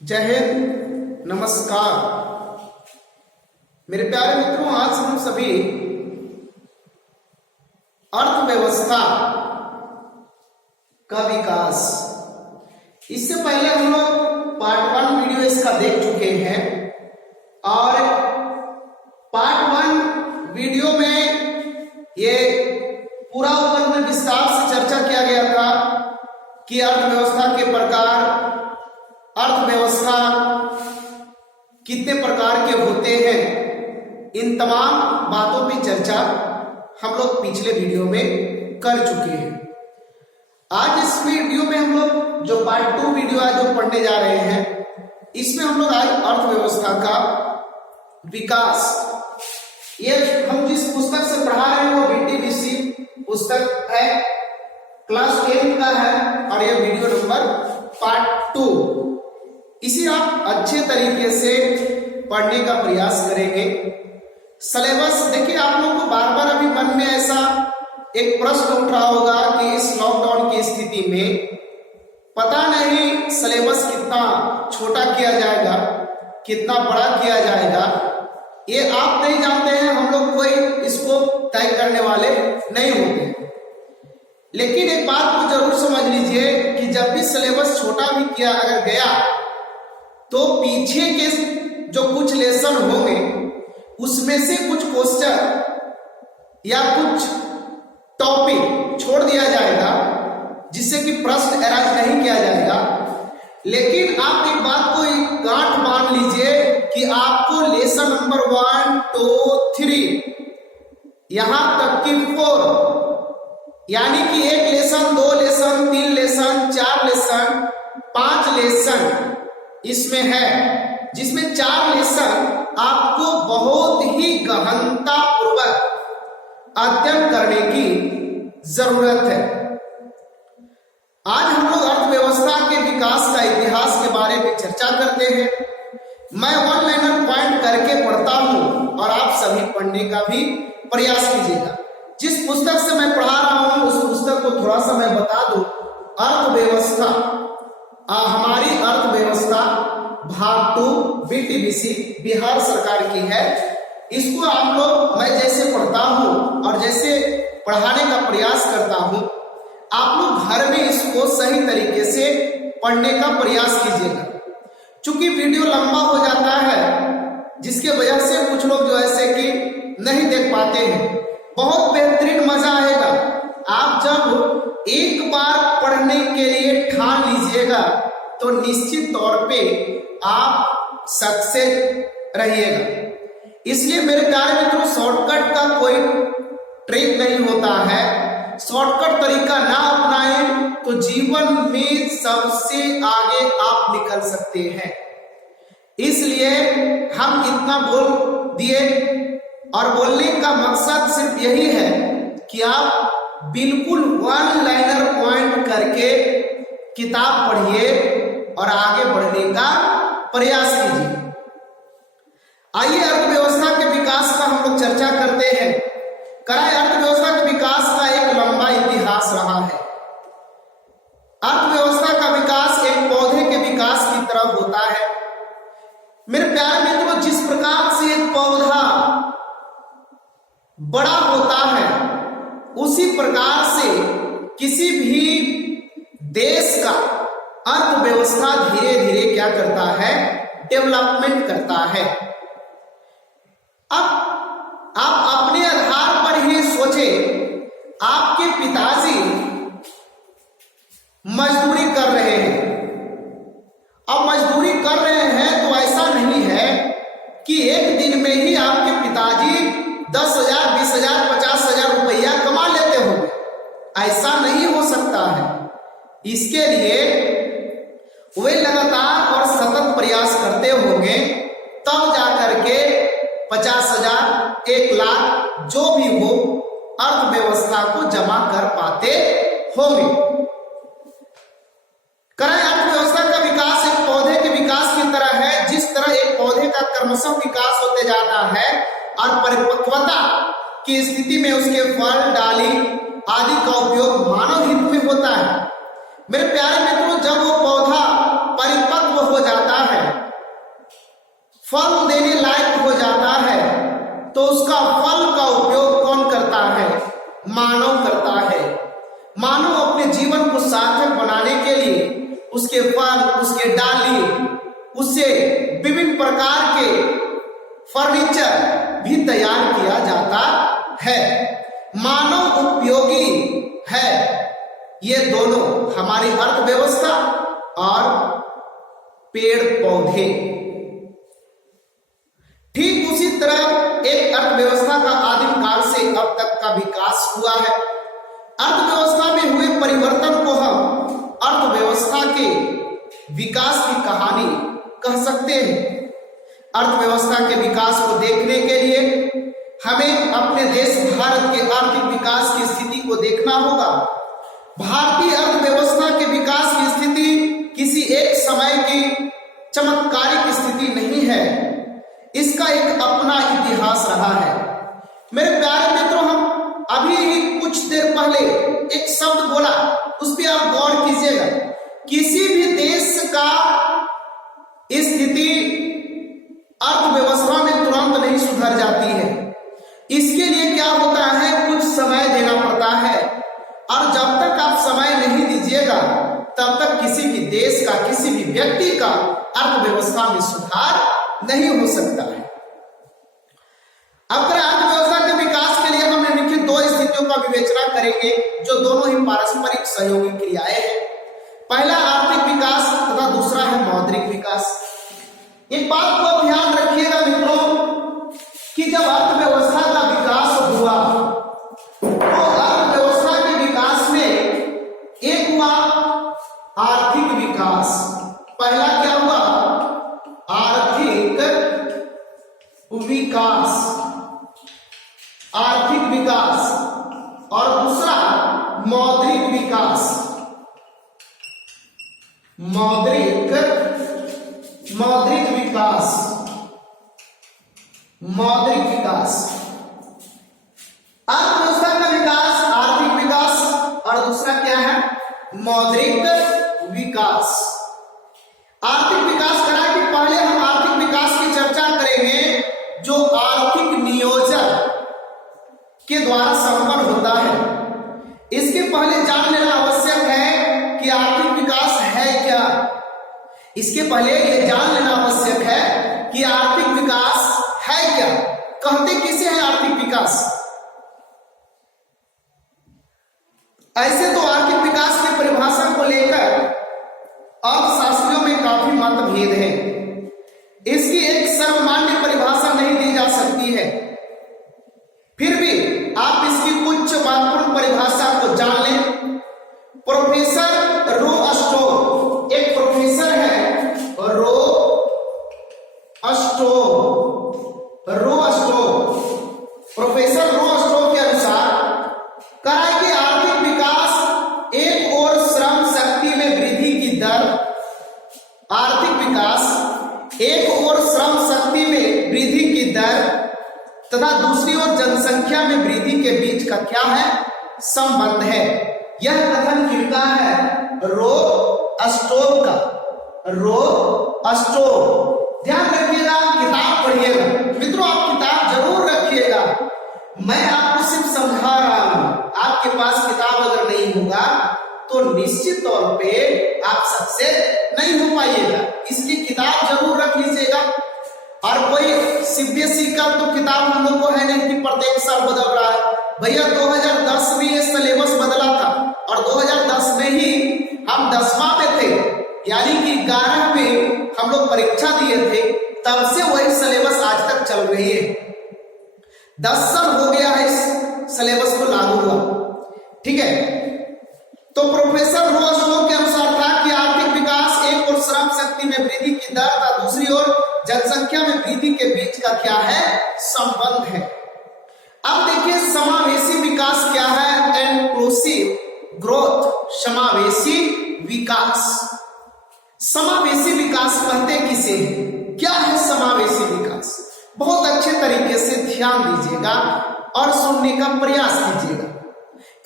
जय हिंद, नमस्कार मेरे प्यारे मित्रों। आज हम सभी अर्थव्यवस्था का विकास, इससे पहले हम लोग पार्ट 1 वीडियो इसका देख चुके हैं और पार्ट 1 वीडियो में ये पूरा ऊपर में विस्तार से चर्चा किया गया था कि अर्थव्यवस्था के प्रकार, अर्थव्यवस्था कितने प्रकार के होते हैं, इन तमाम बातों पे चर्चा हम लोग पिछले वीडियो में कर चुके हैं। आज इस वीडियो में हम लोग जो पार्ट 2 वीडियो आज जो पढ़ने जा रहे हैं, इसमें हम लोग आज अर्थव्यवस्था का विकास, ये हम जिस पुस्तक से पढ़ा रहे हैं वो BTBC पुस्तक है, क्लास 10 का है और ये वीडियो नंबर पार्ट 2। इसे आप अच्छे तरीके से पढ़ने का प्रयास करेंगे। सिलेबस देखिए, आप लोगों को बार बार अभी मन में ऐसा एक प्रश्न उठ रहा होगा कि इस लॉकडाउन की स्थिति में पता नहीं सिलेबस कितना छोटा किया जाएगा, कितना बड़ा किया जाएगा, ये आप नहीं जानते हैं, हम लोग कोई इसको तय करने वाले नहीं होते। लेकिन एक बात को जरूर समझ लीजिए कि जब भी सिलेबस छोटा भी किया अगर गया तो पीछे के जो कुछ लेसन होंगे उसमें से कुछ क्वेश्चन या कुछ टॉपिक छोड़ दिया जाएगा, जिससे कि प्रश्न अराइज नहीं किया जाएगा। लेकिन आप एक बात को गांठ बांध लीजिए कि आपको लेसन नंबर 1, 2, 3 यहां तक कि 4 यानी कि 1 lesson, 2 lesson, 3 lesson, 4 lesson, 5 lesson इसमें है, जिसमें 4 लेसन आपको बहुत ही गहनता पूर्वक अध्ययन करने की जरूरत है। आज हम लोग अर्थव्यवस्था के विकास का इतिहास के बारे में चर्चा करते हैं। मैं वन लाइनर पॉइंट करके पढ़ता हूं और आप सभी पढ़ने का भी प्रयास कीजिएगा। जिस पुस्तक से मैं पढ़ा रहा हूं उस पुस्तक को थोड़ा सा मैं बता दूं। अर्थव्यवस्था, हमारी अर्थव्यवस्था भाग 2 BTBC बिहार सरकार की है। इसको आप लोग, मैं जैसे पढ़ता हूं और जैसे पढ़ाने का प्रयास करता हूं, आप लोग घर में इसको सही तरीके से पढ़ने का प्रयास कीजिएगा। चूंकि वीडियो लंबा हो जाता है, जिसके वजह से कुछ लोग जो ऐसे कि नहीं देख पाते हैं। बहुत बेहतरीन मजा आएगा आप जब एक बार पढ़ने के लिए ठान लीजिएगा तो निश्चित तौर पे आप सक्सेस रहिएगा। इसलिए मेरे प्यारे मित्रों, शॉर्टकट का कोई ट्रिक नहीं होता है। शॉर्टकट तरीका ना अपनाएं तो जीवन में सबसे आगे आप निकल सकते हैं। इसलिए हम इतना बोल दिए और बोलने का मकसद सिर्फ यही है कि आप बिल्कुल वन लाइनर पॉइंट करके किताब पढ़िए और आगे बढ़ने का प्रयास कीजिए। आइए अर्थव्यवस्था के विकास का हम लोग चर्चा करते हैं। कराए अर्थव्यवस्था के विकास का एक लंबा इतिहास रहा है। अर्थव्यवस्था का विकास एक पौधे के विकास की तरह होता है। मेरे प्यारे मित्रों, जिस प्रकार से एक पौधा बड़ा होता है उसी प्रकार से किसी भी देश का अर्थव्यवस्था धीरे धीरे क्या करता है, डेवलपमेंट करता है। अब आप अपने आधार पर ही सोचें, आपके पिताजी मजदूरी कर रहे हैं। अब मजदूरी कर रहे हैं तो ऐसा नहीं है कि एक दिन में ही आपके पिताजी 10,000, 20,000, 50,000 रुपया कमा लेते होंगे। ऐसा नहीं हो सकता है। इसके लिए वे लगातार और सतत प्रयास करते होंगे, तब जाकर के 50,000, 1 लाख जो भी हो अर्थव्यवस्था को जमा कर पाते होंगे। कराए अर्थव्यवस्था का विकास एक पौधे के विकास की तरह है। जिस तरह एक पौधे का क्रमशः विकास होते जाता है और परिपक्वता की स्थिति में उसके फल, डाली आदि का उपयोग मानव हित में होता है। मेरे प्यारे मित्रों, जब वो पौधा परिपक्व हो जाता है फल देने लायक हो जाता है तो उसका फल का उपयोग कौन करता है? मानव करता है। मानव अपने जीवन को सार्थक बनाने के लिए उसके फल, उसके डाली, उससे विभिन्न प्रकार के फर्नीचर भी तैयार किया जाता है। मानव उपयोगी है ये दोनों, हमारी अर्थव्यवस्था और पेड़ पौधे। ठीक उसी तरह एक अर्थव्यवस्था का आदिम काल से अब तक का विकास हुआ है। अर्थव्यवस्था में हुए परिवर्तन को हम अर्थव्यवस्था के विकास की कहानी कह सकते हैं। अर्थव्यवस्था के विकास को देखने के लिए हमें अपने देश भारत के आर्थिक विकास की स्थिति को देखना होगा। भारतीय अर्थव्यवस्था के विकास की स्थिति किसी एक समय की चमत्कारिक स्थिति नहीं है, इसका एक अपना इतिहास रहा है। मेरे प्यारे मित्रों, हम अभी ही कुछ देर पहले एक शब्द बोला, उस पर आप गौर कीजिएगा। किसी भी देश का स्थिति अर्थव्यवस्था में तुरंत नहीं सुधर जाती है। इसके लिए क्या होता है, कुछ समय देना पड़ता है, और जब तक आप समय नहीं दीजिएगा तब तक किसी भी देश का, किसी भी व्यक्ति का अर्थव्यवस्था में सुधार नहीं हो सकता है। अब अर्थव्यवस्था के विकास के लिए हम निम्नलिखित दो स्थितियों का विवेचना करेंगे जो दोनों ही पारस्परिक सहयोगी क्रियाएं हैं। पहला आर्थिक विकास तथा दूसरा है मौद्रिक विकास। एक बात को ध्यान रखिएगा मित्रों कि जब अर्थव्यवस्था का विकास हुआ तो अर्थव्यवस्था के विकास में एक हुआ आर्थिक विकास। पहला क्या हुआ? आर्थिक विकास, आर्थिक विकास, और दूसरा मौद्रिक विकास। मौद्रिक विकास, मौद्रिक विकास। अर्थव्यवस्था का विकास आर्थिक विकास और दूसरा क्या है? मौद्रिक विकास। आर्थिक विकास करा कि पहले हम आर्थिक विकास की चर्चा करेंगे जो आर्थिक नियोजन के द्वारा संपन्न होता है। इसके पहले जान लेना आवश्यक है कि आर्थिक विकास है क्या। इसके पहले ये जान लेना आवश्यक है कि आर्थिक विकास है क्या। कहते किसे है आर्थिक विकास? ऐसे तो आर्थिक विकास की परिभाषा को लेकर अर्थशास्त्रियों में काफी मतभेद है। इसकी एक सर्वमान्य परिभाषा नहीं दी जा सकती है, फिर भी आप इसकी कुछ महत्वपूर्ण परिभाषा को जान लें। प्रोफेसर रो अस्टो, एक प्रोफेसर है प्रोफेसर रो अस्टो के अनुसार कहा कि आर्थिक विकास एक और श्रम शक्ति में वृद्धि की दर, आर्थिक विकास एक और श्रम शक्ति में वृद्धि की दर तथा दूसरी ओर जनसंख्या में वृद्धि के बीच का क्या है? संबंध है। यह कथन किसका है? रो अस्टो का। रो अस्टो, ध्यान रखिएगा, किताब पढ़िएगा मित्रों, आप किताब जरूर रखिएगा। मैं आपको सिर्फ समझा रहा हूं। आपके पास किताब अगर नहीं होगा तो निश्चित तौर पे आप सक्सेस नहीं हो पाइएगा, इसलिए किताब जरूर रख लीजिएगा। और कोई सीबीएसई का तो किताब हम लोग को है नहीं कि प्रत्येक साल बदल रहा है। भैया 2010 में ये सिलेबस बदला था और 2010 में ही हम 10वां में थे, यानी कि 11 में हम लोग परीक्षा दिए थे, तब से वही सिलेबस आज तक चल रही है। 10 साल हो गया है इस सिलेबस को लागू हुआ, ठीक है। तो प्रोफेसर रो अस्टो के अनुसार था कि आर्थिक विकास एक और श्रम शक्ति में वृद्धि की दर था, दूसरी ओर जनसंख्या में वृद्धि के बीच का क्या है? संबंध है। अब देखिए समावेशी विकास क्या है? इंक्लूसिव ग्रोथ, समावेशी विकास। समावेशी विकास कहते किसे हैं? क्या है समावेशी विकास? बहुत अच्छे तरीके से ध्यान दीजिएगा और सुनने का प्रयास कीजिएगा।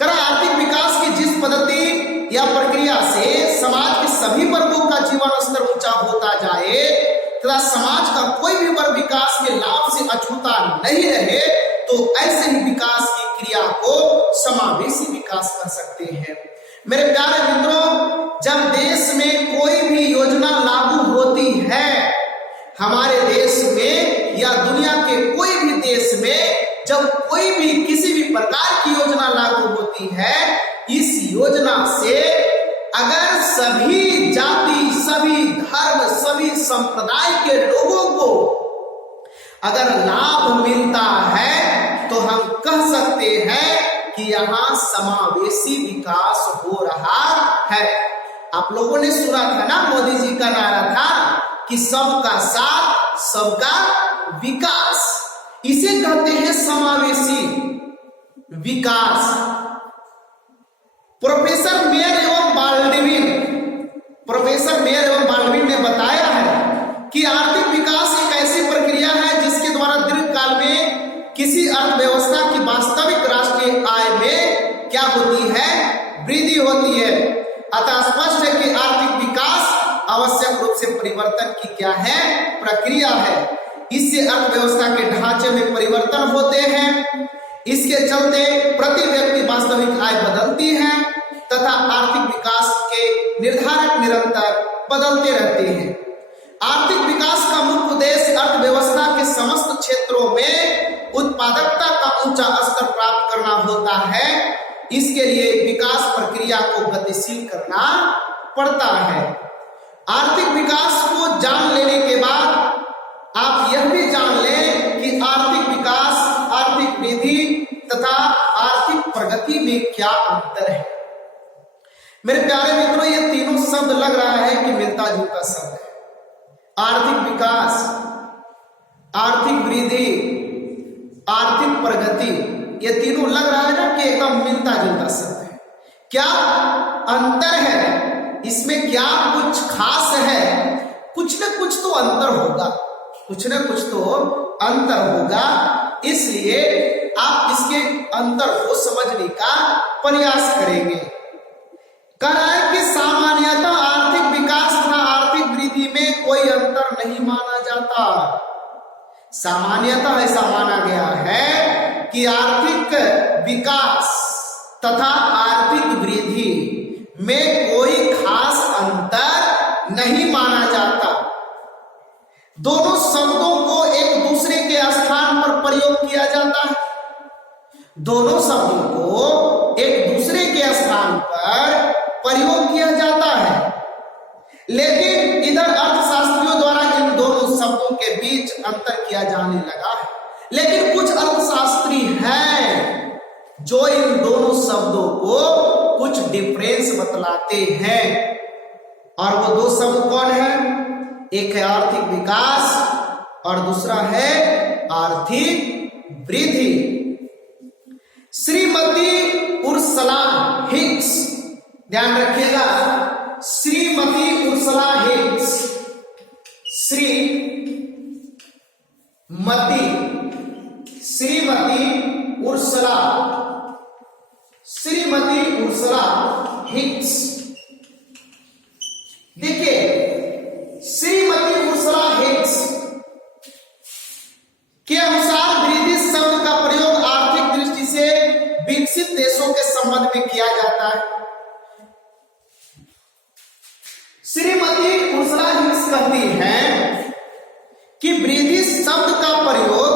आर्थिक विकास की जिस पद्धति या प्रक्रिया से समाज के सभी वर्गों का जीवन स्तर ऊंचा होता जाए, तथा समाज का कोई भी वर्ग विकास के लाभ से अछूता नहीं रहे, तो ऐसे ही विकास की क्रिया को समावेशी विकास कर सकते हैं। मेरे प्यारे मित्रों, जब देश में कोई भी योजना लागू होती है, हमारे देश में या दुनिया के कोई भी देश में जब कोई भी किसी भी प्रकार की योजना लागू होती है, इस योजना से अगर सभी जाति, सभी धर्म, सभी संप्रदाय के लोगों को अगर लाभ मिलता है, तो हम कह सकते हैं कि यहाँ समावेशी विकास हो रहा है। आप लोगों ने सुना था ना, मोदी जी का नारा था कि सबका साथ सबका विकास, इसे कहते हैं समावेशी विकास। प्रोफेसर मेयर एवं बाल्डविन ने बताया है कि आर्थिक विकास एक ऐसी प्रक्रिया है जिसके द्वारा दीर्घकाल में किसी अर्थव्यवस्था की वास्तविक राष्ट्रीय आय में क्या होती है, वृद्धि होती है। अतः स्पष्ट है कि आर्थिक विकास आवश्यक रूप से परिवर्तन की क्या है, प्रक्रिया है। इससे अर्थव्यवस्था के ढांचे में परिवर्तन होते हैं, इसके चलते प्रति व्यक्ति वास्तविक आय बदलती है तथा आर्थिक विकास के निर्धारक निरंतर बदलते रहते हैं। आर्थिक विकास का मुख्य उद्देश्य अर्थव्यवस्था के समस्त क्षेत्रों में उत्पादकता का ऊंचा स्तर प्राप्त करना होता है। इसके लिए विकास प्रक्रिया को गतिशील करना पड़ता है। आर्थिक विकास को जान लेने के बाद आप यह भी जान लें कि आर्थिक विकास, आर्थिक वृद्धि तथा आर्थिक प्रगति में क्या अंतर है। मेरे प्यारे मित्रों, ये तीनों शब्द लग रहा है कि मिलता जुलता शब्द है। आर्थिक विकास, आर्थिक वृद्धि, आर्थिक प्रगति, ये तीनों लग रहा है ना कि एकदम मिलता जुलता शब्द है। क्या अंतर है इसमें, क्या कुछ खास है? कुछ न कुछ तो अंतर होगा, कुछ न कुछ तो अंतर होगा। इसलिए आप इसके अंतर को समझने का प्रयास करेंगे। कह रहा है कि सामान्यतः आर्थिक विकास तथा आर्थिक वृद्धि में कोई अंतर नहीं माना जाता। सामान्यतः ऐसा माना गया है कि आर्थिक विकास तथा आर्थिक वृद्धि में कोई खास अंतर नहीं माना जाता। दोनों शब्दों को एक दूसरे के स्थान पर प्रयोग किया जाता है। दोनों शब्दों को एक दूसरे के स्थान पर प्रयोग किया जाता है, लेकिन इधर अर्थशास्त्रियों द्वारा इन दोनों शब्दों के बीच अंतर किया जाने लगा है। लेकिन कुछ अर्थशास्त्री हैं जो इन दोनों शब्दों को कुछ डिफरेंस बतलाते हैं, और वो दो शब्द कौन है? एक है आर्थिक विकास और दूसरा है आर्थिक वृद्धि। श्रीमती उर्सुला हिक्स, ध्यान रखिएगा, Shrimati Ursula Hicks, Shrimati Ursula Hicks. देखिए, श्रीमती उर्सुला हिक्स के अनुसार वृद्धि शब्द का प्रयोग आर्थिक दृष्टि से विकसित देशों के संबंध में किया जाता है। श्रीमती उर्सुला हिक्स कहती हैं कि वृद्धि शब्द का प्रयोग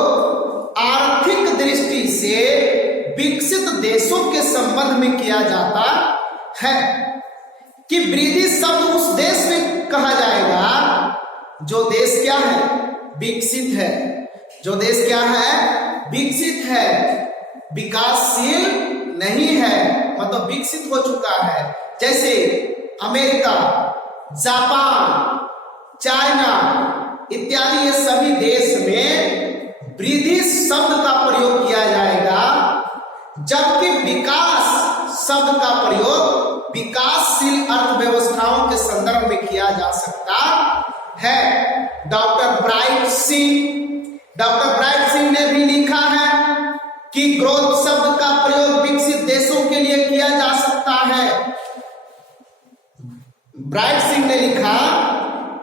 आर्थिक दृष्टि से विकसित देशों के संबंध में किया जाता है, कि वृद्धि शब्द उस देश में कहा जाएगा जो देश क्या है? विकसित है। जो देश क्या है? विकसित है, विकासशील नहीं है, मतलब विकसित हो चुका है। जैसे अमेरिका, जापान, चाइना इत्यादि ये सभी देश में वृद्धि शब्द का प्रयोग किया जाएगा, जबकि विकास शब्द का प्रयोग विकासशील अर्थव्यवस्थाओं के संदर्भ में किया जा सकता है। डॉक्टर ब्राइट सिंह ने भी लिखा है कि ग्रोथ शब्द का प्रयोग विकसित देशों के लिए किया जा सकता है। ब्राइट सिंह ने लिखा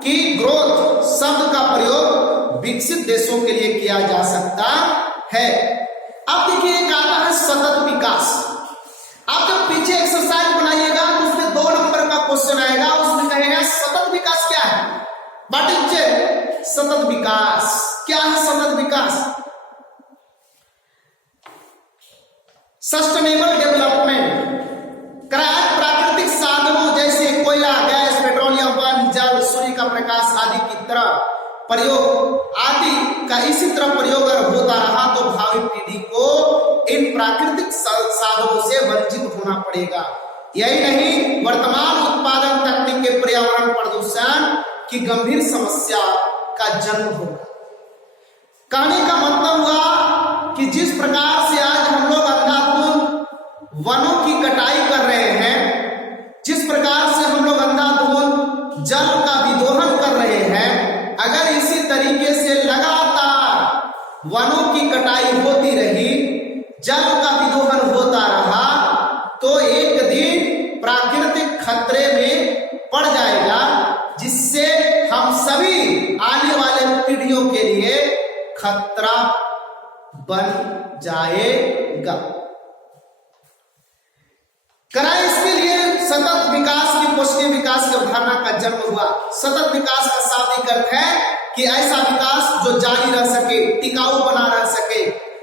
कि ग्रोथ शब्द का प्रयोग विकसित देशों के लिए किया जा सकता है। अब देखिए एक आता है सतत विकास। आप जब पीछे एक्सरसाइज बनाइएगा तो उसमें 2 नंबर का क्वेश्चन आएगा, उसमें कहेगा सतत विकास क्या है। व्हाट इज सतत विकास, क्या है सतत विकास? सस्टेनेबल डेवलपमेंट प्राकृतिक साधनों जैसे कोयला, गैस, पेट्रोलियम, वन, जल, सूर्य का प्रकाश आदि की तरह प्रयोग आदि का इसी तरह प्रयोग अगर होता रहा तो भावी पीढ़ी को इन प्राकृतिक साधनों से वंचित होना पड़ेगा। यही नहीं, वर्तमान उत्पादन तकनीक के पर्यावरण प्रदूषण की गंभीर समस्या का जन्म होगा। कहने का मतलब हुआ कि जिस प्रकार से आज हम लोग अंधाधुंध वनों की कटाई कर रहे हैं, जिस प्रकार से हम लोग अंधाधुंध जल का विदोहन कर रहे हैं, अगर इसी तरीके से लगातार वनों की कटाई होती रही, जल का विदोहन होता रहा, तो एक दिन प्राकृतिक खतरे में पड़ जाएगा, जिससे हम सभी आने वाले पीढ़ियों के लिए खतरा बन जाएगा। करा इसके लिए सतत विकास की पौष्टिक विकास की अवधारणा का जन्म हुआ। सतत विकास का शाब्दिक अर्थ है कि ऐसा विकास जो जारी रह सके, टिकाऊ बना रह सके।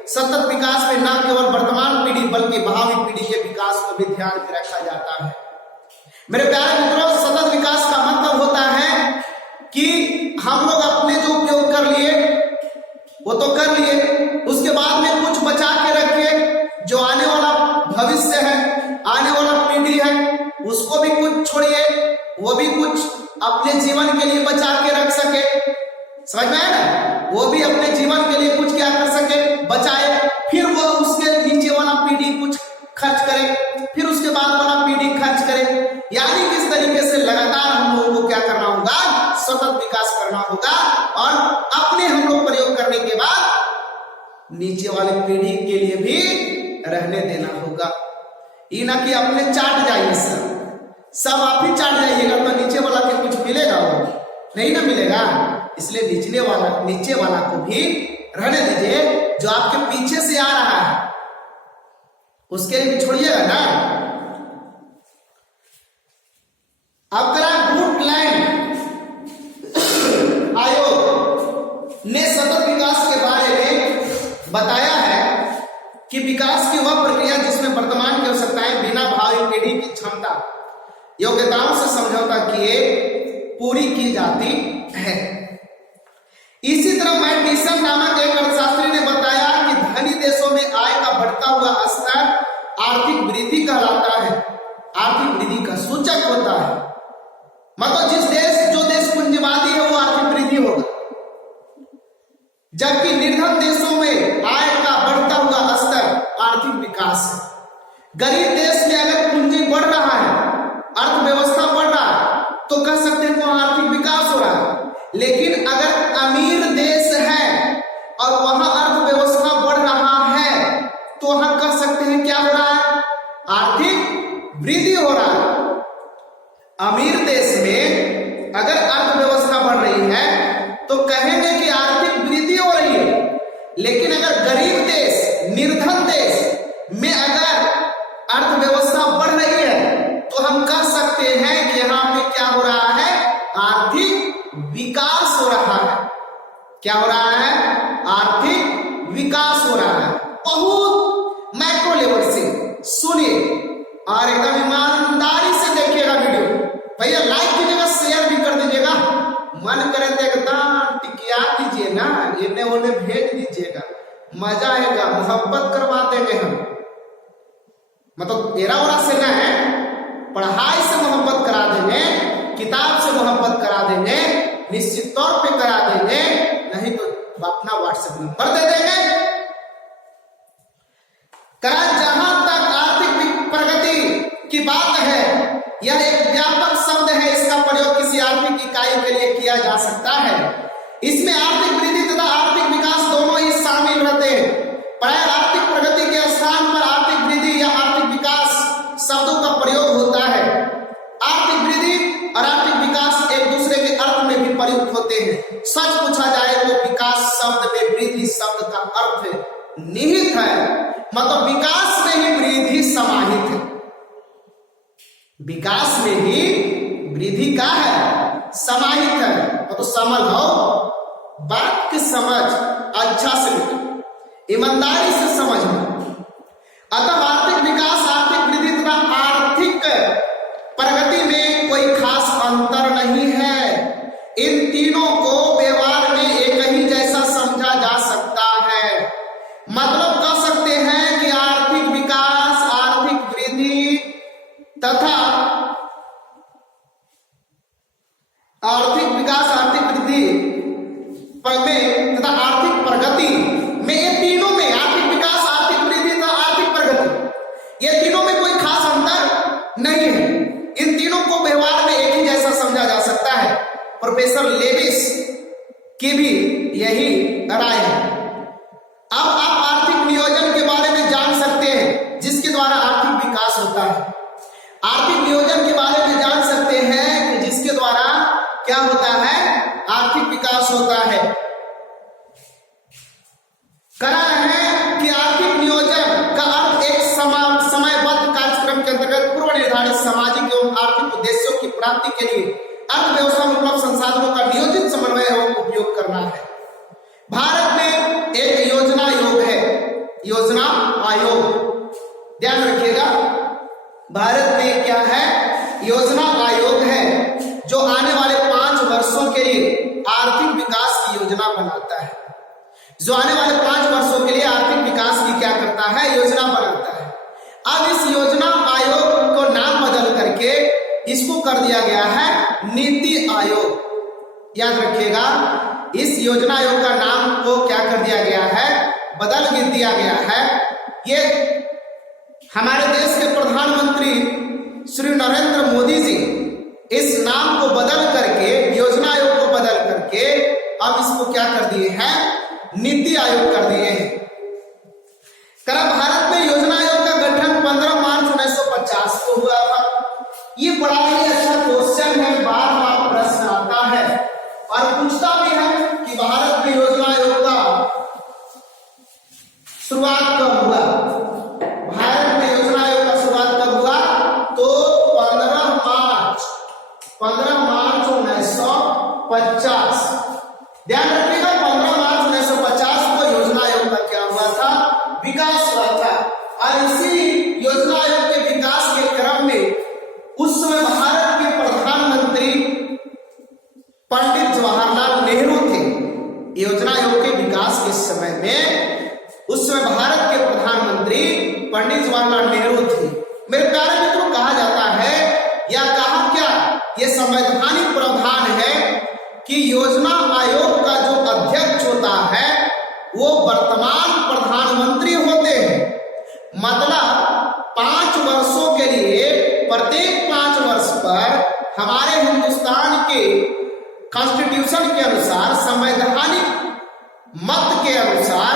सतत विकास में न केवल वर्तमान पीढ़ी बल्कि भावी पीढ़ी के विकास को भी ध्यान में रखा जाता है। मेरे प्यारे मित्रों, सतत विकास का मतलब होता है कि हम लोग अपने जो उपयोग कर लिए वो तो कर लिए, उसके बाद में कुछ बचा के रखिए। जो आने वाला भविष्य है, आने वाला पीढ़ी है, उसको भी कुछ छोड़िए, वो भी कुछ अपने जीवन के लिए बचा के रख सके। समझ में आया ना? वो भी अपने जीवन के लिए कुछ क्या कर सके, बचाए, फिर वो उसके नीचे वाला पीढ़ी कुछ खर्च करे, फिर उसके बाद वाला पीढ़ी खर्च करे। यानी किस तरीके से लगातार हम लोगों को क्या करना होगा, सतत विकास करना होगा, और अपने हम लोग प्रयोग करने के बाद नीचे वाले पीढ़ी के लिए भी रहने देना होगा। ये ना कि अपने चाट जाइए, सब आप ही चाट जाइएगा तो नीचे वाला के कुछ मिलेगा? वो नहीं ना मिलेगा। इसलिए नीचे वाला को भी रहने दीजिए। जो आपके पीछे से आ रहा है उसके लिए भी छोड़िएगा ना। अब करा वुडलैंड आयोग ने सतत विकास के बारे में बताया है कि विकास की वह प्रक्रिया जिसमें वर्तमान की आवश्यकताएं बिना भावी पीढ़ी की क्षमता योग्यताओं से समझौता किए पूरी की जाती है। इसी तरह मैडिसन नामक एक अर्थशास्त्री ने बताया कि धनी देशों में आय का बढ़ता हुआ स्तर आर्थिक वृद्धि कहलाता है, आर्थिक वृद्धि का सूचक होता है। मतलब जो देश पूंजीवादी है वो आर्थिक वृद्धि होगा, जबकि निर्धन देशों में आय का बढ़ता हुआ स्तर आर्थिक विकास है। गरीब देश में अगर पूंजी बढ़ रहा है, अर्थव्यवस्था बढ़ रहा है, तो कह सकते हैं वहां आर्थिक विकास हो रहा है। लेकिन अगर अमीर देश है और वहां अर्थव्यवस्था बढ़ रहा है, तो वहां कह सकते हैं क्या हो रहा है, आर्थिक वृद्धि हो रहा है। अमीर देश में अगर अर्थव्यवस्था बढ़ रही है तो कहेंगे कि आर्थिक वृद्धि हो रही है। लेकिन अगर गरीब देश, निर्धन देश में अगर अर्थव्यवस्था बढ़ रही है तो हम कह सकते हैं कि यहां पे क्या हो रहा है, आर्थिक विकास हो रहा है। क्या हो रहा है, आर्थिक विकास हो रहा है। बहुत मैक्रो लेवल से सुनिए और एकदम ईमानदारी से देखिएगा वीडियो। भैया लाइक कीजिएगा, शेयर भी कर दीजिएगा, मन करे तो एकदम टिकिया दीजिए ना, इन्हें उन्हें भेज दीजिएगा, मजा आएगा, मोहब्बत करवा देंगे हम। मतलब एरा ओरा से ना है, पढ़ाई से मोहब्बत करा देंगे, किताब से मोहब्बत करा देंगे, निश्चित तौर पे करा देंगे, नहीं तो अपना व्हाट्सएप नंबर दे देंगे। जहां तक आर्थिक प्रगति की बात है, यह एक व्यापक शब्द है, इसका प्रयोग किसी आर्थिक इकाई के लिए किया जा सकता है। इसमें आर्थिक वृद्धि तथा आर्थिक विकास दोनों ही शामिल रहते हैं। प्राय आर्थिक प्रगति के स्थान पर आर्थिक वृद्धि या आर्थिक विकास शब्दों का प्रयोग होता है। आर्थिक वृद्धि और आर्थिक विकास एक दूसरे के अर्थ में भी प्रयुक्त प्रतीत होते हैं। सच पूछा जाए तो विकास शब्द में वृद्धि शब्द का अर्थ निहित है, मतलब विकास में ही वृद्धि समाहित है। विकास में ही वृद्धि का है, समाहित है। तो समझ लो, बात की समझ अच्छा से ईमानदारी से समझना। अतः आर्थिक विकास, आर्थिक वृद्धि तथा आर्थिक प्रगति में कोई खास अंतर नहीं है। इन तीनों को व्यवहार में एक ही जैसा समझा जा सकता है। मतलब कह सकते हैं कि आर्थिक विकास, आर्थिक वृद्धि तथा आर्थिक विकास, आर्थिक वृद्धि में तथा आर्थिक प्रगति में, ये तीनों में आर्थिक विकास, आर्थिक वृद्धि तथा आर्थिक प्रगति, ये तीनों में कोई खास अंतर नहीं है। इन तीनों को व्यवहार में एक ही जैसा समझा जा सकता है। प्रोफेसर लेविस की भी यही राय है। अब आप आर्थिक नियोजन के बारे में जान सकते हैं, जिसके द्वारा आर्थिक विकास होता है। आर्थिक नियोजन के बारे में जान सकते हैं कि जिसके द्वारा क्या होता है, आर्थिक विकास होता है। करा है कि आर्थिक नियोजन का अर्थ एक समयबद्ध कार्यक्रम के अंतर्गत पूर्व निर्धारित सामाजिक एवं आर्थिक उद्देश्यों की प्राप्ति के लिए अर्थव्यवस्था में उपलब्ध संसाधनों का नियोजित समन्वय एवं उपयोग करना है। भारत में एक योजना आयोग है, योजना आयोग, ध्यान रखिएगा। भारत में क्या है, योजना आयोग है, जो आने वाले 5 वर्षों के लिए आर्थिक विकास की योजना बनाता है। जो आने वाले 5 वर्षों के लिए आर्थिक विकास की क्या करता है, योजना बनाता है। अब इस योजना आयोग को नाम बदल करके इसको कर दिया गया है नीति आयोग। याद रखिएगा, इस योजना आयोग का नाम को क्या कर दिया गया है, बदल दिया गया है। ये हमारे देश के प्रधानमंत्री श्री नरेंद्र मोदी जी इस नाम को बदल करके, योजना आयोग को बदल करके अब इसको क्या कर दिए हैं, नीति आयोग कर दिए हैं। भारत में योजना आयोग का गठन 15 मार्च 1950 को हुआ था। ये बड़ा ही अच्छा क्वेश्चन है, बार बार प्रश्न आता है और पूछता भी है कि भारत में योजना आयोग का शुरुआत कब हुआ। भारत में योजना आयोग का शुरुआत कब हुआ, तो 15 मार्च 1950। ध्यान रखिएगा, 15 मार्च 1950 को योजना आयोग का क्या हुआ था, विकास हुआ था। और इसी योजना आयोग के विकास के क्रम में उस समय भारत के प्रधानमंत्री पंडित जवाहरलाल नेहरू थे। योजना आयोग के विकास के समय में उस समय भारत के प्रधानमंत्री पंडित जवाहरलाल नेहरू थे। मेरे प्यारे मित्रों, कहा जाता है या कहा क्या, यह संवैधानिक प्रावधान है कि योजना आयोग का जो अध्यक्ष होता है वो वर्तमान प्रधानमंत्री होते हैं। मतलब 5 वर्षों के लिए, प्रत्येक 5 वर्ष पर हमारे हिंदुस्तान के कॉन्स्टिट्यूशन के अनुसार, संवैधानिक मत के अनुसार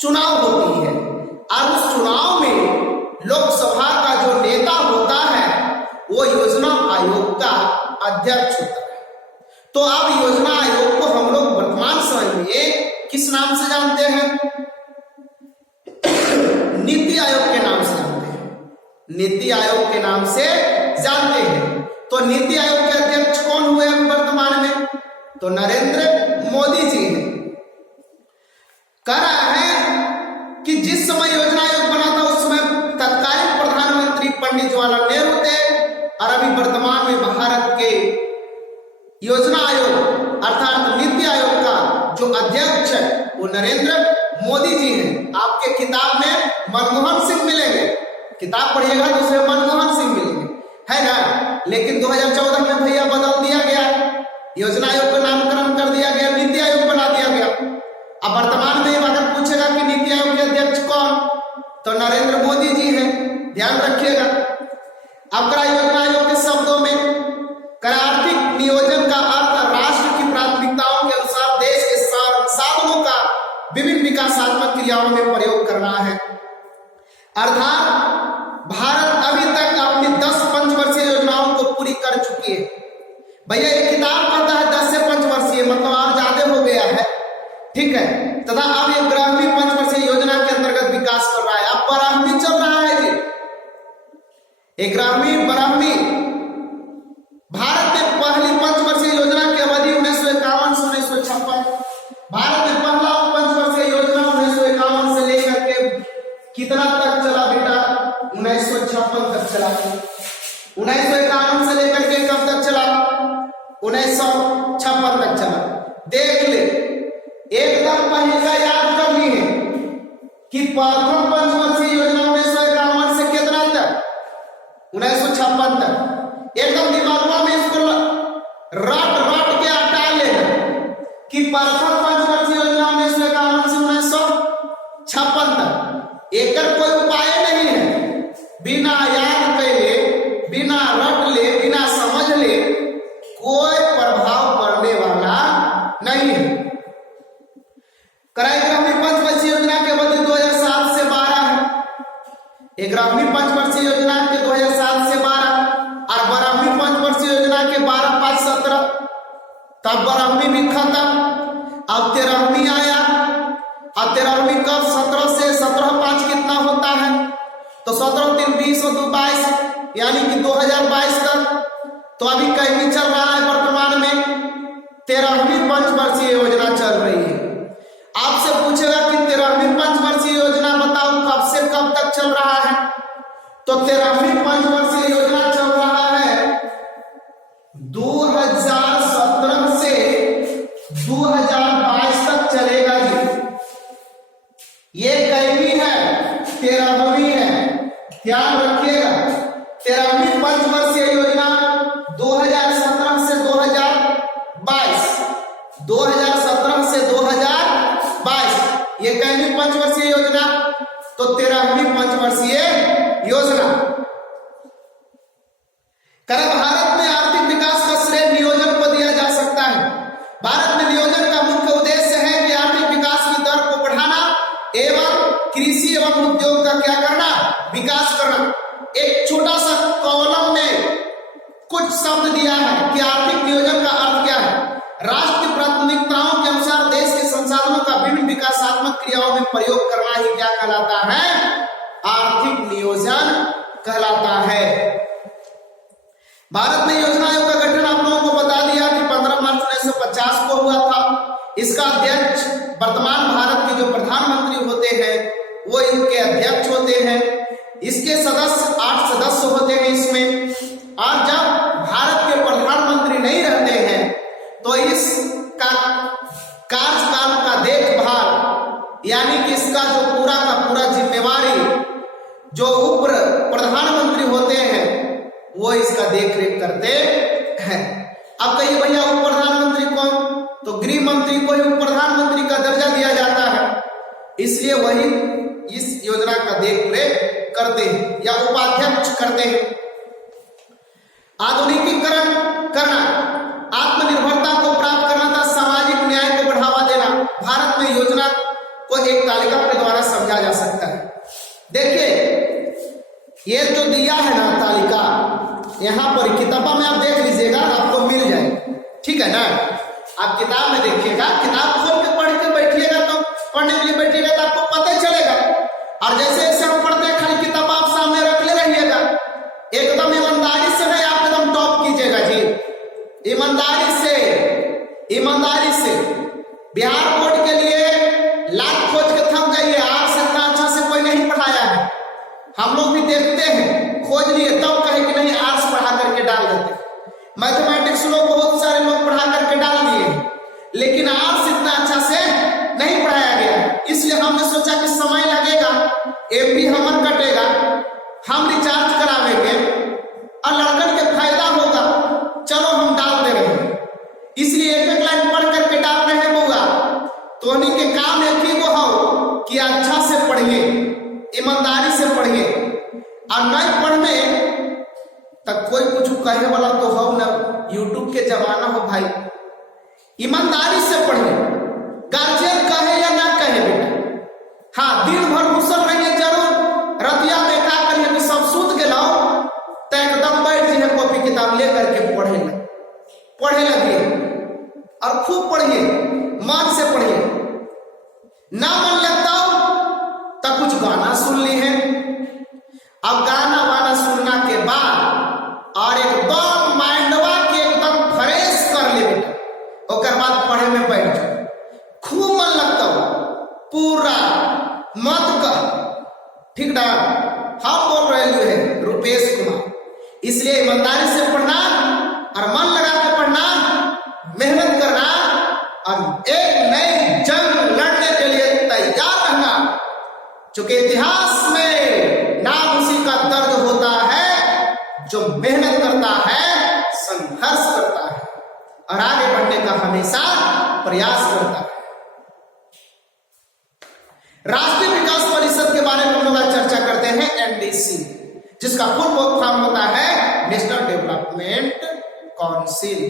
चुनाव होती है और उस चुनाव में लोकसभा का जो नेता होता है वो योजना आयोग का अध्यक्ष होता है। तो अब योजना आयोग को हम लोग वर्तमान समय में किस नाम से जानते हैं, नीति आयोग के नाम से जानते हैं। नीति आयोग के नाम से जानते हैं। तो नीति आयोग के अध्यक्ष कौन हुए वर्तमान में, तो नरेंद्र मोदी जी हैं। कह रहा है कि जिस समय योजना आयोग बना था उस समय तत्कालीन प्रधानमंत्री पंडित जवाहरलाल नेहरू थे और अभी वर्तमान में भारत के योजना आयोग अर्थात नीति आयोग का जो अध्यक्ष है वो नरेंद्र मोदी जी हैं। आपके किताब में मनमोहन सिंह मिलेंगे, किताब पढ़िएगा तो उसमें मनमोहन सिंह मिलेंगे, है ना। लेकिन 2014 में भैया बदल दिया गया, योजना आयोग का नामकरण कर दिया गया, नीति आयोग बना दिया गया। अब वर्तमान में अगर पूछेगा कि नीति आयोग के अध्यक्ष कौन, तो नरेंद्र मोदी जी हैं, ध्यान रखिएगा। अब योजना आयोग के शब्दों में आर्थिक नियोजन का अर्थ राष्ट्र की प्राथमिकताओं के अनुसार देश के साधनों का विभिन्न विकासात्मक क्रियाओं में प्रयोग करना है। अर्थात भारत अभी तक अपनी 10 पंचवर्षीय योजनाओं को पूरी कर चुकी है। भैया एक किताब कहता है 10 से 5 ठीक है, तथा अब ये 12वीं पंचवर्षीय योजना के अंतर्गत विकास कर रहा है। अब 12वीं चल रहा है जी, 11वीं 12वीं। भारत में पहली पंचवर्षीय योजना की अवधि 1951 से 1956। भारत में पहला पंचवर्षीय योजना 1951 से लेकर के कितना तक चला बेटा? 1956 तक चला। 1951 से लेकर के कब तक चला? 1956 तक चला। देख ले, एकदम पहले याद कर ली है कि प्रथम पंचवर्षीय योजना 1951 से कितना तक? 1956 तक। एकदम दिमाग में इसको रट के हटा लेना कि प्रथम पंचवर्षीय योजना 1951 से 1956 तक। एक कोई उपाय नहीं है, बिना याद कैले, बिना रट ले, बिना समझ ले कोई प्रभाव पड़ने वाला नहीं है। 11वीं पंचवर्षीय योजना की अवधि 2007 से 12 है। 11वीं पंचवर्षीय योजना के 2007 से 12 और 12वीं पंचवर्षीय योजना के 12/5/17। तब 12वीं भी खत्म, अब 13वीं आया। अब 13वीं कब? 17 से 17/5 कितना होता है? तो 17 3 20 और 2 22, यानी कि 2022 तक। तो अभी कहीं चल रहा है वर्तमान में 13वीं पंचवर्षीय योजना चल रही है। आपसे पूछेगा कि 13वीं पंचवर्षीय योजना बताओ कब से कब तक चल रहा है? तो 13वीं पंचवर्षीय योजना चल रहा है 2017 से 2022 तक चलेगा जी। ये कईवीं है? 13वीं है, ध्यान रखिएगा। 13वीं पंचवर्षीय योजना 2017 से 2022, 2017 से 2022, ये कईवीं पंचवर्षीय योजना? तो 13वीं पंचवर्षीय योजना। भारत में आर्थिक विकास का श्रेय नियोजन को दिया जा सकता है। भारत में नियोजन का मुख्य उद्देश्य है कि आर्थिक विकास की दर को बढ़ाना एवं कृषि एवं उद्योग का क्या करना? विकास करना। एक छोटा सा कॉलम में कुछ शब्द दिया है कि आर्थिक नियोजन का अर्थ क्या है। राष्ट्र की प्राथमिकताओं के अनुसार देश के संसाधनों का विभिन्न विकासात्मक क्रियाओं में प्रयोग करना ही क्या कहलाता है? आर्थिक नियोजन कहलाता है। भारत में योजना आयोग का गठन आप लोगों को बता दिया कि 15 मार्च 1950 को हुआ था। इसका अध्यक्ष वर्तमान भारत के जो प्रधानमंत्री होते हैं वो इनके अध्यक्ष होते हैं। इसके सदस्य 8 सदस्य होते हैं इसमें। और जब भारत के प्रधानमंत्री नहीं रहते हैं तो इसका कार्यकाल का देखभाल, यानी कि इसका जो पूरा का पूरा जिम्मेवारी जो उप प्रधानमंत्री होते हैं वो इसका देखरेख करते हैं। अब कहिए भैया उप प्रधानमंत्री कौन? तो गृह मंत्री को ही उप प्रधानमंत्री का दर्जा दिया जाता है, इसलिए वही इस योजना का देखरेख करते हैं या उपाध्यक्ष करते हैं। आधुनिकीकरण करना, आत्मनिर्भरता को प्राप्त करना था, सामाजिक न्याय को बढ़ावा देना। भारत में योजना को एक तालिका के द्वारा समझा जा सकता है। देखिए ये जो दिया है ना तालिका, यहाँ पर किताबों में आप देख लीजिएगा, आपको मिल जाए, ठीक है ना। आप किताब में देखिएगा, किताब खोल के पढ़ के बैठिएगा तो पढ़ने के लिए बैठिएगा तो आपको पता ही चलेगा। और जैसे जैसे हम पढ़ते हैं खाली किताब आप सामने रख ले रहिएगा, एकदम ईमानदारी से नहीं, आप एकदम टॉप कीजिएगा जी, ईमानदारी से। बिहार बोर्ड के लिए लाख खोज के थक जाइए, आज से इतना अच्छा से कोई नहीं पढ़ाया है। हम लोग भी देखते हैं, खोज लिए तब कहे कि नहीं आर्ट्स पढ़ा करके डाल देते। मैथमेटिक्स लोग बहुत सारे लोग पढ़ा करके डाल दिए, लेकिन आर्ट्स इतना अच्छा से नहीं पढ़ाया गया। इसलिए हमने सोचा कि समय लगेगा, एमबी हमर कटेगा, हम रिचार्ज करावेंगे और लड़कन के फायदा होगा, चलो हम डाल दे रहे हैं। इसलिए एक एक लाइन पढ़ करके डाल रहे हैं होगा। तो उन्हीं के काम एक ही वो हो कि अच्छा से पढ़िए, ईमानदारी से पढ़िए, और नहीं पढ़ने तक कोई कुछ कहे वाला तो हो ना। यूट्यूब के जमाना हो भाई, ईमानदारी से पढ़िए, गार्जियन कहे या ना कहे बेटा। हाँ, दिन भर घुसल रहिए जरूर, रतिया में का करिए कि सब सूत के लाओ तो एकदम बैठ जाइए कॉपी किताब लेकर के पढ़े लगिए और खूब पढ़िए, मन से पढ़िए। ना मन लगता हो तो कुछ गाना सुन ली है। अब गाना वाना सुनना के बाद और एकदम माइंडवा के एकदम फ्रेश कर ले बेटा, ओकर बाद पढ़े में बैठ जाओ। खूब मन लगता हो पूरा मत कर, ठीक ना। हम बोल रहे हैं रुपेश कुमार, इसलिए ईमानदारी से पढ़ना और मन लगा के पढ़ना, मेहनत करना और एक नई जंग लड़ने के लिए तैयार रहना। क्योंकि इतिहास में नाम उसी का दर्द होता है जो मेहनत करता है, संघर्ष करता है और आगे बढ़ने का हमेशा प्रयास करता है। राष्ट्रीय विकास परिषद के बारे में हम लोग चर्चा करते हैं, एनडीसी, जिसका फुल फॉर्म होता है नेशनल डेवलपमेंट काउंसिल।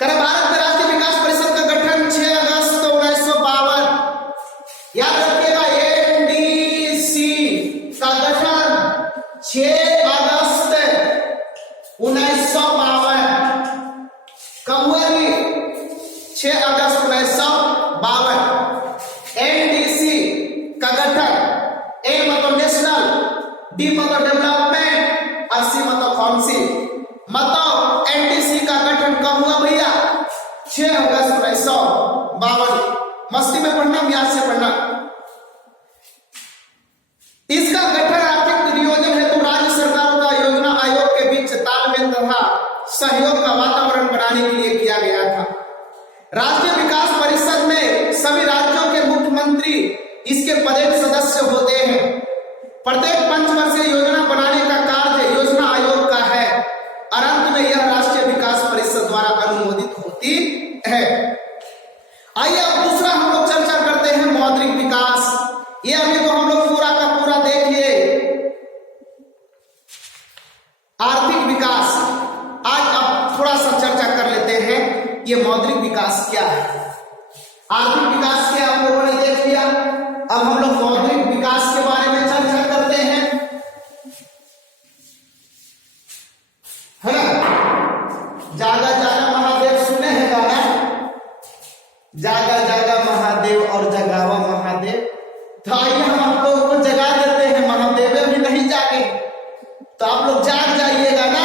भारत में राष्ट्रीय विकास परिषद का गठन 6 अगस्त 1952, याद रखिएगा, एनडीसी का गठन 6 अगस्त 1952 कब हुआ जी? 6 अगस्त 1952 एनडीसी का गठन। ए मतलब नेशनल, डी मतलब डेवलपमेंट और सी मतलब काउंसिल। मतलब एनडीसी का गठन कब हुआ भैया? 6 अगस्त 1952। मस्ती में पढ़ना, म्याद से पढ़ना। इसका गठन आर्थिक नियोजन हेतु राज्य सरकारों का योजना आयोग के बीच तालमेल तथा सहयोग का वातावरण बनाने के लिए किया गया था। राष्ट्रीय विकास परिषद में सभी राज्यों के मुख्यमंत्री इसके पदेन सदस्य होते हैं। प्रत्येक पंचवर्षीय योजना बनाने का कार्य योजना आयोग का है और अंत में यह राष्ट्रीय विकास परिषद द्वारा अनुमोदित होती है। आइए अब दूसरा हम लोग चर्चा करते हैं मौद्रिक विकास। ये अभी तो हम लोग पूरा का पूरा देख लिए आर्थिक विकास। आज अब थोड़ा सा चर्चा कर लेते हैं ये मौद्रिक विकास क्या है। आर्थिक विकास क्या आप लोगों ने देख लिया, अब हम लोग मौद्रिक विकास के बारे में चर्चा करते हैं, है ना। जागा जागा महादेव सुने हैं गाना, जागा जागा महादेव और जगावा महादेव। तो आइए हम आप लोगों को जगा देते हैं, महादेव भी नहीं जागे तो आप लोग जाग जाइएगा ना,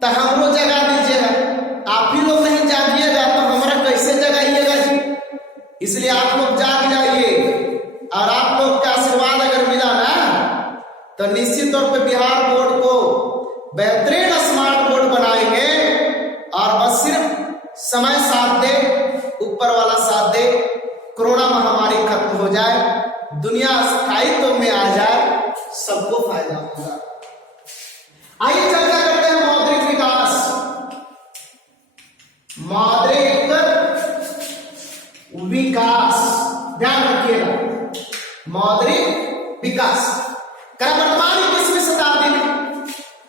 तो हमको जगा दीजिएगा। आप ही लोग नहीं जागिएगा तो हमारा कैसे जगाइएगा जी। इसलिए आप लोग जाग जाइए और आप लोग का आशीर्वाद अगर मिला ना तो निश्चित तौर पे बिहार बोर्ड को बेहतरीन स्मार्ट बोर्ड बनाएंगे और बस सिर्फ समय साथ दे, ऊपर वाला साथ दे, कोरोना महामारी खत्म हो जाए, दुनिया स्थायित्व में आ जाए, सबको फायदा होगा। आइए चर्चा करते हैं मौद्रिक विकास। मौद्रिक विकास ध्यान रखिएगा, मौद्रिक विकास वर्तमान 21वीं शताब्दी में,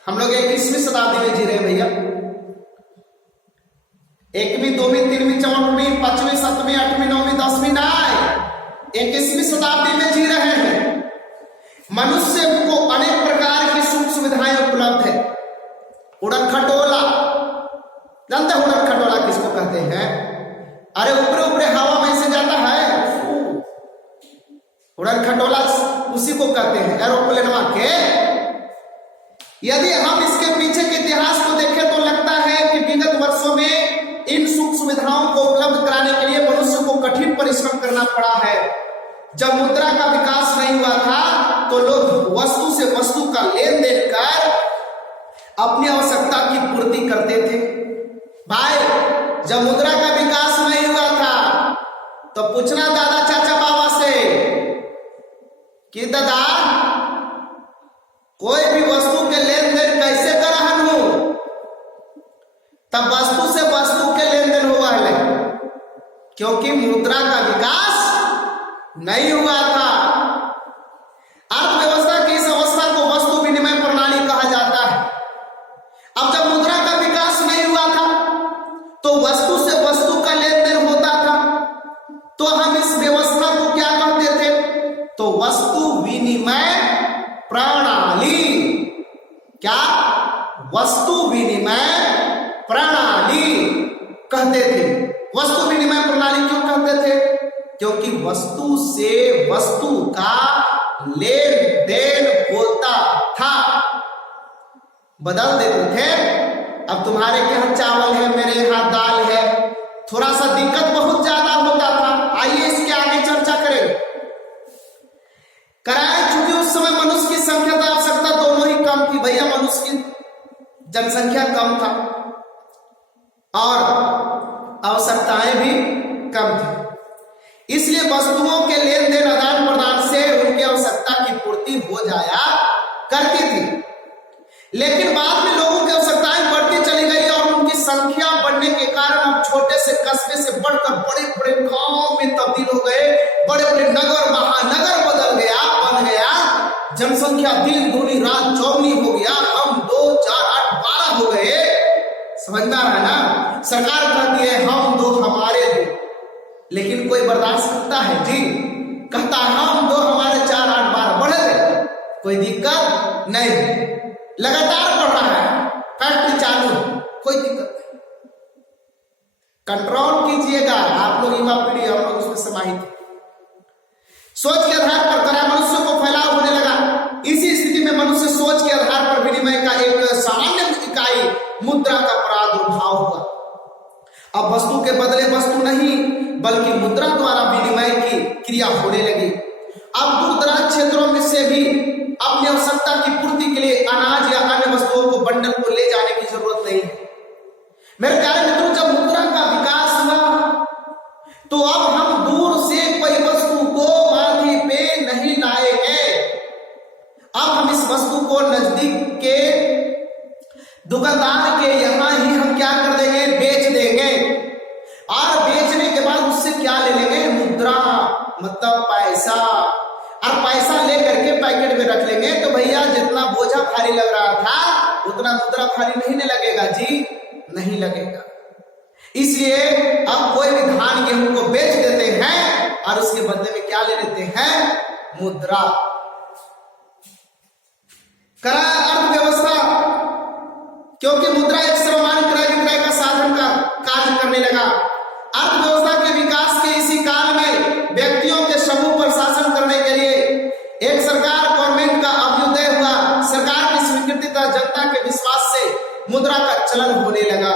हम लोग 21वीं शताब्दी में जी रहे भैया। 1वीं 2वीं 3वीं 4वीं 5वीं 7वीं 8वीं 9वीं 10वीं ना, 21वीं शताब्दी में जी रहे हैं। मनुष्य को अनेक प्रकार की सुख सुविधाएं उपलब्ध है। उड़न खटोला, जानते हैं उड़न खटोला किसको कहते हैं? अरे ऊपरे ऊपरे हवा में से जाता है, उड़न खटोला उसी को कहते हैं, एरोप्लेनवा के। यदि हम इसके पीछे के इतिहास को देखें तो लगता है कि विगत वर्षों में इन सुख सुविधाओं को उपलब्ध कराने के लिए मनुष्य को कठिन परिश्रम करना पड़ा है। जब मुद्रा का विकास नहीं हुआ था तो लोग वस्तु से वस्तु का लेन देन कर अपनी आवश्यकता की पूर्ति करते थे। भाई जब मुद्रा का विकास नहीं हुआ था तो पूछना दादा चाचा बाबा से कि दादा कोई भी वस्तु के लेन देन कैसे करहन हूं, तब वस्तु से वस्तु के लेन देन हुआ है, क्योंकि मुद्रा का विकास नहीं हुआ था। अर्थव्यवस्था की इस अवस्था को वस्तु विनिमय प्रणाली कहा जाता है। अब जब मुद्रा का विकास नहीं हुआ था तो वस्तु से वस्तु का लेन देन होता था, तो हम इस व्यवस्था को क्या कहते थे? तो वस्तु विनिमय प्रणाली। क्या? वस्तु विनिमय प्रणाली कहते थे। वस्तु विनिमय प्रणाली क्यों कहते थे? क्योंकि वस्तु से वस्तु का लेन देन होता था। बदल देते थे। अब तुम्हारे के यहाँ चावल है, मेरे यहाँ दाल है, थोड़ा सा दिक्कत बहुत ज्यादा होता था। आइए इसके आगे चर्चा करें। कराए चूंकि उस समय मनुष्य की संख्या तो आवश्यकता दोनों ही कम थी। भैया मनुष्य की जनसंख्या कम था और आवश्यकताएं भी कम थी, इसलिए वस्तुओं के लेन देन आदान प्रदान से उनकी आवश्यकता की पूर्ति हो जाया करती थी। लेकिन बाद में लोगों की आवश्यकताएं बढ़ती चली गई और उनकी संख्या बढ़ने के कारण अब छोटे से कस्बे से बढ़कर बड़े बड़े गांव में तब्दील हो गए। बड़े बड़े नगर महानगर बन गया। जनसंख्या दिन दूनी रात चौगुनी हो गया। हम 2, 4, 8, 12 हो गए। समझ में आ रहा है ना। सरकार कहती है हम 2 हमारे 2, लेकिन कोई बर्दाश्त करता है जी? कहता है हम 2 हमारे 4, 8, 12 बढ़ गए, कोई दिक्कत नहीं, लगातार बढ़ रहा है, फैक्ट्री चालू, कोई दिक्कत नहीं। कंट्रोल कीजिएगा आप लोग, युवा पीढ़ी हम लोग उसमें समाहित। सोच के आधार पर करा मनुष्य को फैलाव होने लगा। इसी स्थिति में मनुष्य सोच के आधार पर विनिमय का एक सामान्य इकाई मुद्रा का प्रादुर्भाव हुआ। अब वस्तु के बदले वस्तु नहीं बल्कि मुद्रा द्वारा विनिमय की क्रिया होने लगी। अब दूर दराज क्षेत्रों में से भी अपनी आवश्यकता की पूर्ति के लिए अनाज या अन्य वस्तुओं को बंडल को ले जाने की जरूरत नहीं है। मेरे प्यारे मित्रों, जब मुद्रा का विकास हुआ तो अब हम दूर से कोई वस्तु को माथे पे नहीं लाएंगे। अब हम इस वस्तु को नजदीक के दुकानदार के यहां ही हम क्या कर देंगे, बेच देंगे। और बेचने के बाद उससे क्या ले लेंगे, मुद्रा, मतलब पैसा। और पैसा लेकर के पैकेट में रख लेंगे। तो भैया जितना बोझा भारी लग रहा था उतना मुद्रा भारी नहीं लगेगा जी, नहीं लगेगा। इसलिए अब कोई भी धान गेहूं को बेच देते हैं और उसके बदले में क्या ले लेते हैं, मुद्रा। करा अर्थव्यवस्था, क्योंकि मुद्रा एक सर्वमान्य क्रय विक्रय का साधन का कार्य करने लगा। अर्थव्यवस्था के विकास के इसी काल में व्यक्तियों के समूह पर शासन करने के लिए एक सरकार गवर्नमेंट का अभ्युदय हुआ। सरकार की स्वीकृति तथा जनता के विश्वास से मुद्रा का चलन होने लगा।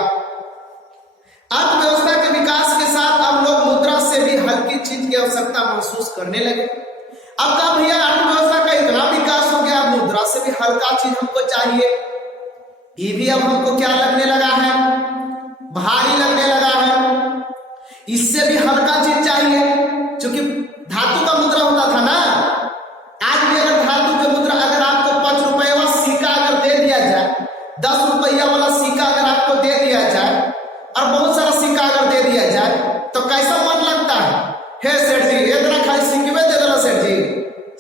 अर्थव्यवस्था के विकास के साथ अब लोग मुद्रा से भी हल्की चीज की आवश्यकता महसूस करने लगे। अब कहा भैया अर्थव्यवस्था का इतना विकास हो गया, मुद्रा से भी हल्का चीज हमको चाहिए। ये भी अब हमको क्या लगने लगा है, भारी लगने लगा है। इससे भी हल्का चीज चाहिए, क्योंकि धातु का मुद्रा होता था ना। आज भी अगर धातु के मुद्रा अगर आपको 5 रुपये वाला सिक्का अगर दे दिया जाए, 10 रुपया वाला सिक्का अगर आपको दे दिया जाए और बहुत सारा सिक्का अगर दे दिया जाए तो कैसा मन लगता है, हे सेठ जी इतना खाली सिक्के दे देना, सेठ जी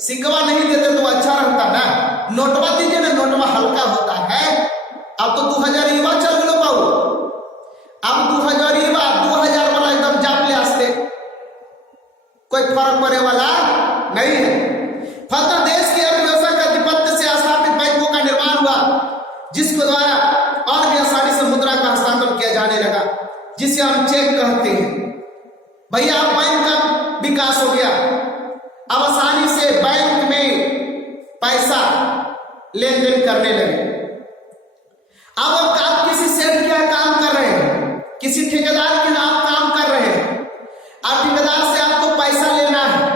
सिक्का नहीं देते तो अच्छा रहता ना, नोटवा दीजिए ना, नोटवा हल्का होता है। अब तो 2000 युवा चल गए बाबू, अब 2000 युवा 2000 वाला एकदम जापले आस्ते, कोई फर्क पड़े वाला नहीं है। फलतः देश की अर्थव्यवस्था का अधिपत्य से स्थापित बैंकों का निर्माण हुआ, जिसके द्वारा और भी आसानी से मुद्रा का हस्तांतरण किया जाने लगा, जिसे हम चेक कहते हैं। भैया बैंक का विकास हो गया, अब आसानी से बैंक में पैसा लेन देन करने लगे। अब आप किसी सेठ क्या काम कर रहे हैं, किसी ठेकेदार के नाम काम कर रहे हैं, आप ठेकेदार से आपको पैसा लेना है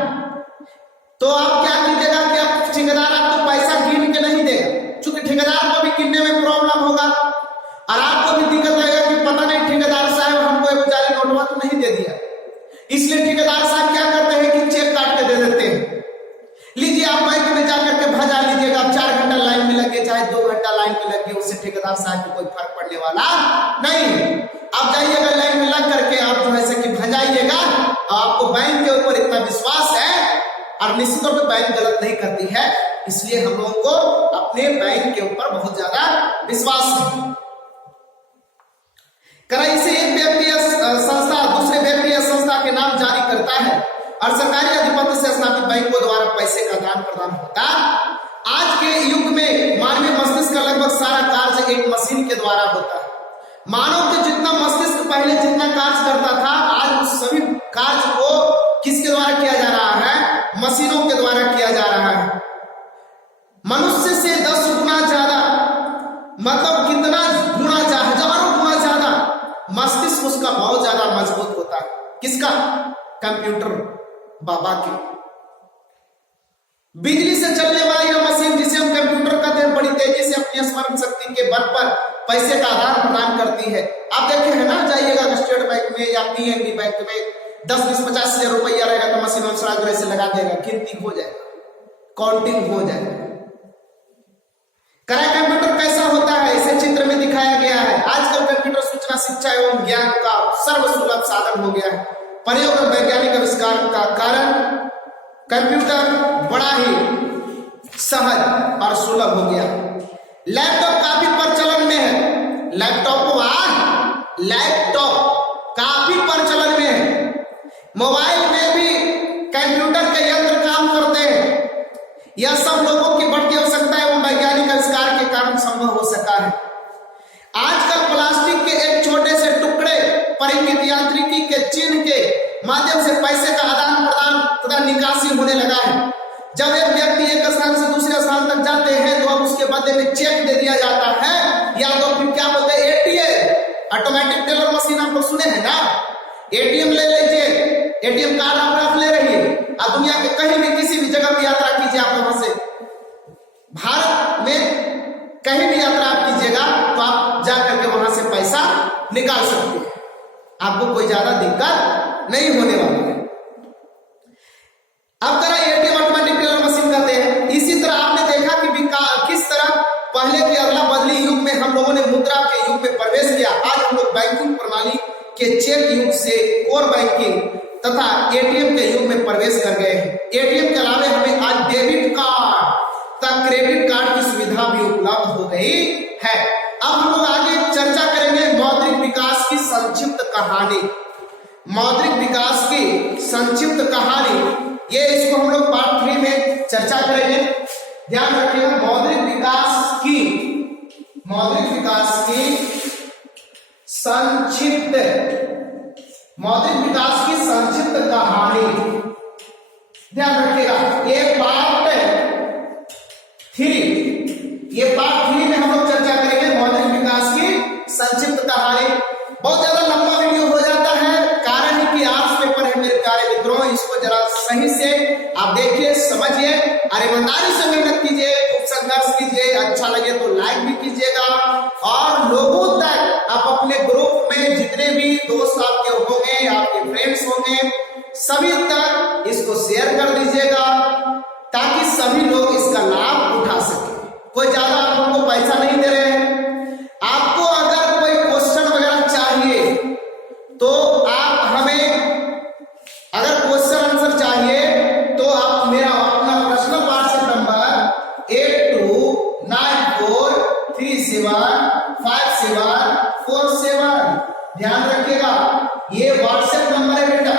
तो आप क्या कीजिएगा कि आप ठेकेदार आपको पैसा गिन के नहीं देगा, क्योंकि ठेकेदार को भी गिनने में प्रॉब्लम होगा और आपको भी दिक्कत आएगा कि पता नहीं ठेकेदार साहब हमको एक जाली नोटवा तो नहीं दे दिया। इसलिए ठेकेदार साहब क्या करते हैं कि चेक काट के दे देते हैं, लीजिए आप बैंक में जाकर के भजा लीजिएगा। आप 4 घंटा लाइन में लगे चाहे 2 घंटा लाइन में लगे, उससे ठेकेदार साहब को कोई फर्क पड़ने वाला नहीं। आप जाइएगा लाइन में लग करके आप जो है कि भजाइएगा, आपको बैंक के ऊपर इतना विश्वास है और निश्चित तौर पर बैंक गलत नहीं करती है, इसलिए हम लोगों को अपने बैंक के ऊपर बहुत ज्यादा विश्वास है। कराई से एक व्यक्ति या संस्था दूसरे व्यक्ति या संस्था के नाम जारी करता है और सरकारी अधिपत्य से स्थापित बैंकों द्वारा पैसे का आदान प्रदान होता है। आज के युग में मानवीय मस्तिष्क का लगभग सारा कार्य एक मशीन के द्वारा होता है। मानव के जितना मस्तिष्क पहले जितना कार्य करता था, आज उस सभी कार्य को किसके द्वारा से 10 गुना ज्यादा, मतलब कितना गुना, हजारों गुना ज्यादा मस्तिष्क उसका बहुत ज्यादा मजबूत होता है। किसका? कंप्यूटर बाबा के। बिजली से चलने वाली यह मशीन जिसे हम कंप्यूटर कहते हैं, बड़ी तेजी से अपनी स्मरण शक्ति के बल पर पैसे का आदान प्रदान करती है। आप देखे हैं ना, जाइएगा स्टेट बैंक में या पीएनबी बैंक में 10, 20, 50 हजार रुपया रहेगा तो मशीन में सराग से लगा देगा, गिनती हो जाएगा, काउंटिंग हो जाएगा। करें कंप्यूटर कैसा होता है, इसे चित्र में दिखाया गया है। आजकल कंप्यूटर सूचना, शिक्षा एवं ज्ञान का सर्वसुलभ साधन हो गया है। प्रयोग और वैज्ञानिक आविष्कार का कारण कंप्यूटर बड़ा ही सहज और सुलभ हो गया। लैपटॉप काफी प्रचलन में है। लैपटॉप काफी प्रचलन में है। मोबाइल में भी कंप्यूटर के यंत्र काम करते हैं। यह सब लोगों की बढ़ती आवश्यकता एवं वैज्ञानिक आविष्कार के कारण संभव हो सका है। आजकल प्लास्टिक के एक छोटे से टुकड़े परिमित यांत्रिकी के चिन्ह के माध्यम से पैसे का आदान प्रदान तथा निकासी होने लगा है। जब एक व्यक्ति एक स्थान से दूसरे स्थान तक जाते हैं तो अब उसके बदले में चेक दे दिया जाता है, या तो फिर क्या बोलते हैं, एटीएम, ऑटोमेटिक टेलर मशीन। आप लोग सुने हैं ना, एटीएम ले लीजिए, एटीएम कार्ड आप रख ले रहिए। आप दुनिया के कहीं भी किसी भी जगह भी यात्रा कीजिए, आप वहां से भारत में कहीं भी यात्रा आप कीजिएगा तो आप जाकर के वहां से पैसा निकाल सकते हैं। आपको कोई ज्यादा दिक्कत नहीं होने वाली है। अब तरह एटीएम ऑटोमेटिक टेलर मशीन कहते हैं। इसी तरह आपने देखा कि किस तरह पहले के अदला बदली युग में हम लोगों ने मुद्रा के युग में प्रवेश किया। आज हम लोग बैंकिंग प्रणाली के चेक युग से कोर बैंकिंग तथा एटीएम के युग में प्रवेश कर गए हैं। एटीएम के अलावा हमें आज डेबिट कार्ड तथा क्रेडिट कार्ड की सुविधा भी उपलब्ध हो गई है। अब हम लोग आगे चर्चा करेंगे मौद्रिक विकास की संक्षिप्त कहानी। मौद्रिक विकास की संक्षिप्त कहानी, ये इसको हम लोग पार्ट 3 में चर्चा करेंगे। ध्यान रखिएगा, मौद्रिक विकास की संक्षिप्त कहानी। ध्यान रखिएगा, ये पार्ट 3 में हम लोग चर्चा करेंगे मौद्रिक विकास की संक्षिप्त कहानी। बहुत ज्यादा लंबा वीडियो हो जाता है, कारण है कि आर्ट्स पेपर है मेरे प्यारे मित्रों। इसको जरा सही से आप देखिए, समझिए और ईमानदारी से मेहनत कीजिए, खूब संघर्ष कीजिए। अच्छा लगे तो लाइक भी कीजिएगा और लोगों तक आप अपने ग्रुप में जितने भी दोस्त आपके होंगे, आपके फ्रेंड्स होंगे, सभी तक इसको शेयर कर दीजिएगा ताकि सभी लोग इसका लाभ उठा सके। कोई ज्यादा आपको पैसा नहीं दे रहे हैं। आपको अगर कोई क्वेश्चन वगैरह चाहिए तो आप हमें, अगर क्वेश्चन आंसर चाहिए तो आप मेरा अपना पर्सनल व्हाट्सएप नंबर 8294375747, ध्यान रखिएगा, ये व्हाट्सएप नंबर है बेटा।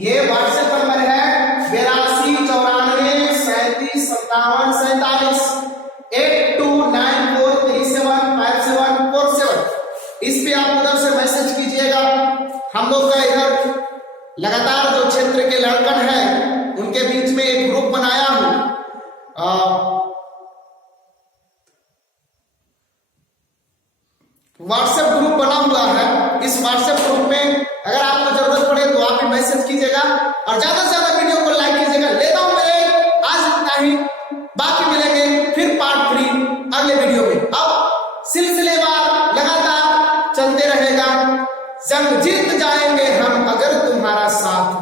ये व्हाट्सएप नंबर है 8294375747, 8294375747। इस पे आप उधर से मैसेज कीजिएगा। हम लोग का इधर लगातार जो क्षेत्र के लड़कन हैं उनके बीच में एक ग्रुप बनाया हूं, व्हाट्सएप ग्रुप बना हुआ है। इस व्हाट्सएप ग्रुप में अगर आपको जरूरत पड़े तो आप भी मैसेज कीजिएगा और ज्यादा से ज्यादा वीडियो को लाइक कीजिएगा। लेता हूं मैं आज इतना ही, बाकी मिलेंगे फिर पार्ट 3 अगले वीडियो में। अब सिलसिलेवार लगातार चलते रहेगा। जंग जीत जाएंगे हम अगर तुम्हारा साथ हो।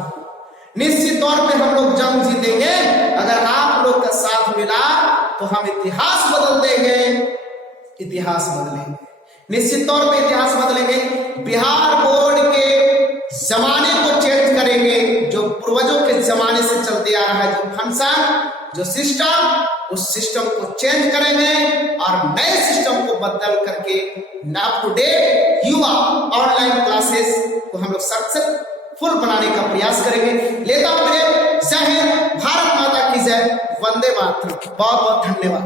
निश्चित तौर पे हम लोग जंग जीतेंगे अगर आप लोग का साथ मिला तो हम इतिहास बदल देंगे, इतिहास बदलेंगे, निश्चित तौर पे इतिहास बदलेंगे। बिहार बोर्ड के जमाने को चेंज करेंगे, जो पूर्वजों के जमाने से चलते आ रहा है, जो फंक्शन, जो सिस्टम, उस सिस्टम को चेंज करेंगे और नए सिस्टम को बदल करके अप टू डेट युवा ऑनलाइन क्लासेस को हम लोग सक्सेसफुल बनाने का प्रयास करेंगे। लेता हूं, जय हिंद, भारत माता की जय, वंदे मातरम। बहुत बहुत धन्यवाद।